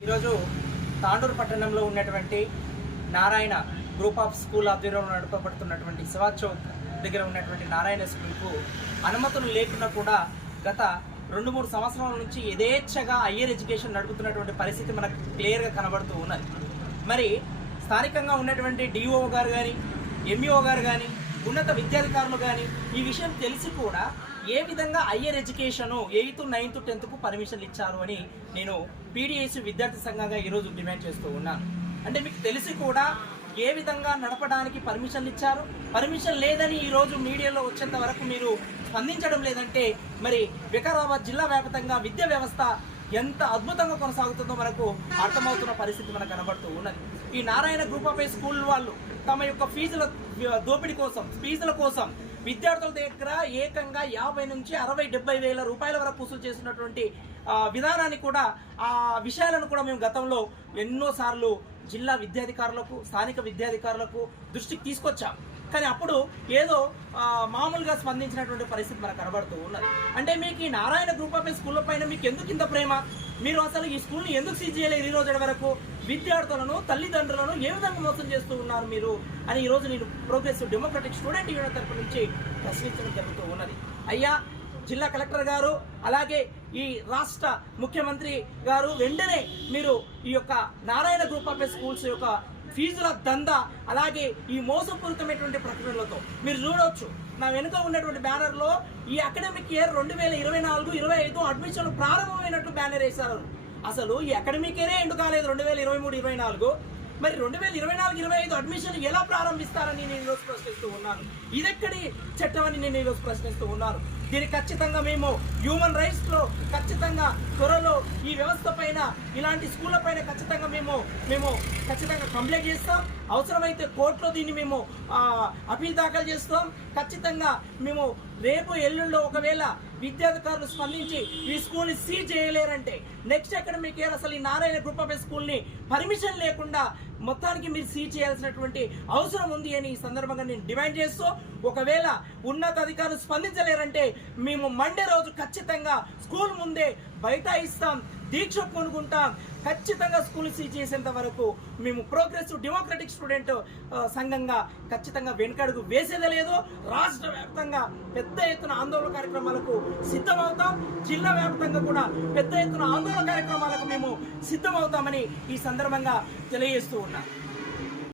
ఈరోజు తాండూరు పట్టణంలో ఉన్నటువంటి నారాయణ గ్రూప్ ఆఫ్ స్కూల్ ఆధ్వర్యంలో నడపబడుతున్నటువంటి శివా చౌక్ దగ్గర ఉన్నటువంటి నారాయణ స్కూల్కు అనుమతులు లేకుండా కూడా గత రెండు మూడు సంవత్సరాల నుంచి యథేచ్ఛగా హయ్యర్ ఎడ్యుకేషన్ నడుపుతున్నటువంటి పరిస్థితి మనకు క్లియర్గా కనబడుతూ ఉన్నది. మరి స్థానికంగా ఉన్నటువంటి డిఓ గారు కానీ ఎంఈఓ గారు కానీ ఉన్నత విద్యాధికారులు కానీ ఈ విషయం తెలిసి కూడా ఏ విధంగా హయ్యర్ ఎడ్యుకేషన్ ఎయిత్ నైన్త్ టెన్త్కు పర్మిషన్లు ఇచ్చారు అని నేను పీడిఎస్ విద్యార్థి సంఘంగా ఈరోజు డిమాండ్ చేస్తూ ఉన్నాను. అంటే మీకు తెలిసి కూడా ఏ విధంగా నడపడానికి పర్మిషన్లు ఇచ్చారు? పర్మిషన్ లేదని ఈరోజు మీడియాలో వచ్చేంత వరకు మీరు స్పందించడం లేదంటే మరి వికారాబాద్ జిల్లా వ్యాప్తంగా విద్యా వ్యవస్థ ఎంత అద్భుతంగా కొనసాగుతుందో మనకు అర్థమవుతున్న పరిస్థితి మనకు కనబడుతూ ఉన్నది. ఈ నారాయణ గ్రూప్ ఆఫ్ స్కూల్ వాళ్ళు తమ యొక్క ఫీజుల దోపిడీ కోసం ఫీజుల కోసం విద్యార్థుల దగ్గర ఏకంగా యాభై నుంచి అరవై డెబ్బై వేల రూపాయల వరకు వసూలు చేసినటువంటి విధానాన్ని కూడా ఆ విషయాలను కూడా మేము గతంలో ఎన్నోసార్లు జిల్లా విద్యాధికారులకు స్థానిక విద్యాధికారులకు దృష్టికి తీసుకొచ్చాం? కానీ అప్పుడు ఏదో మామూలుగా స్పందించినటువంటి పరిస్థితి మనకు కనబడుతూ ఉన్నది. అంటే మీకు ఈ నారాయణ గ్రూప్ ఆఫ్ స్కూళ్ళ పైన మీకు ఎందుకు ఇంత ప్రేమ? మీరు అసలు ఈ స్కూల్ని ఎందుకు సీజ్ చేయలేదు ఈ రోజు వరకు? విద్యార్థులను తల్లిదండ్రులను ఏ విధంగా మోసం చేస్తూ ఉన్నారు మీరు? అని ఈరోజు నేను ప్రోగ్రెసివ్ డెమోక్రటిక్ స్టూడెంట్ యూనియన్ తరపు నుంచి ప్రశ్నించడం జరుగుతూ ఉన్నది. అయ్యా జిల్లా కలెక్టర్ గారు అలాగే ఈ రాష్ట్ర ముఖ్యమంత్రి గారు వెంటనే మీరు ఈ యొక్క నారాయణ గ్రూప్ ఆఫ్ స్కూల్స్ యొక్క ఫీజుల దందా అలాగే ఈ మోసపూరితమైనటువంటి ప్రకటనలతో మీరు చూడవచ్చు నా వెనుక ఉన్నటువంటి బ్యానర్లో ఈ అకాడమిక్ ఇయర్ రెండు వేల ఇరవై నాలుగు ఇరవై ఐదు అడ్మిషన్లు ప్రారంభమైనట్టు బ్యానర్ వేశారు. అసలు ఈ అకాడమిక్ ఇయరే ఎండు కాలేదు రెండు వేల ఇరవై మూడు ఇరవై నాలుగు. మరి రెండు వేల ఇరవై నాలుగు ఇరవై ఐదు అడ్మిషన్లు ఎలా ప్రారంభిస్తారని నేను ఈరోజు ప్రశ్నిస్తున్నాను. ఉన్నాను ఇదెక్కడి చట్టం అని నేను ఈరోజు ప్రశ్నిస్తూ ఉన్నాను దీనికి ఖచ్చితంగా మేము హ్యూమన్ రైట్స్లో ఖచ్చితంగా త్వరలో ఈ వ్యవస్థ పైన ఇలాంటి స్కూళ్ళ పైన ఖచ్చితంగా మేము మేము ఖచ్చితంగా కంప్లైంట్ చేస్తాం. అవసరమైతే కోర్టులో దీన్ని మేము ఆ, అపీల్ దాఖలు చేస్తాం. ఖచ్చితంగా మేము రేపు ఎల్లుండో ఒకవేళ విద్యాధికారులు స్పందించి ఈ స్కూల్ని సీజ్ చేయలేరంటే నెక్స్ట్ అకాడమిక్ ఇయర్ అసలు ఈ నారాయణ గ్రూప్ ఆఫ్ స్కూల్ని పర్మిషన్ లేకుండా మొత్తానికి మీరు సీజ్ చేయాల్సినటువంటి అవసరం ఉంది అని ఈ సందర్భంగా నేను డిమాండ్ చేస్తూ ఒకవేళ ఉన్నత అధికారులు స్పందించలేరంటే మేము మండే రోజు ఖచ్చితంగా స్కూల్ ముందే బైఠాయిస్తాం. దీక్ష కొనుక్కుంటాం ఖచ్చితంగా స్కూల్ సీజ్ చేసేంత వరకు మేము ప్రోగ్రెసివ్ డెమోక్రటిక్ స్టూడెంట్ సంఘంగా ఖచ్చితంగా వెనుకడుగు వేసేదే లేదు. రాష్ట్ర వ్యాప్తంగా పెద్ద ఎత్తున ఆందోళన కార్యక్రమాలకు సిద్ధమవుతాం. జిల్లా వ్యాప్తంగా కూడా పెద్ద ఎత్తున ఆందోళన కార్యక్రమాలకు మేము సిద్ధమవుతామని ఈ సందర్భంగా తెలియజేస్తూ ఉన్నాం.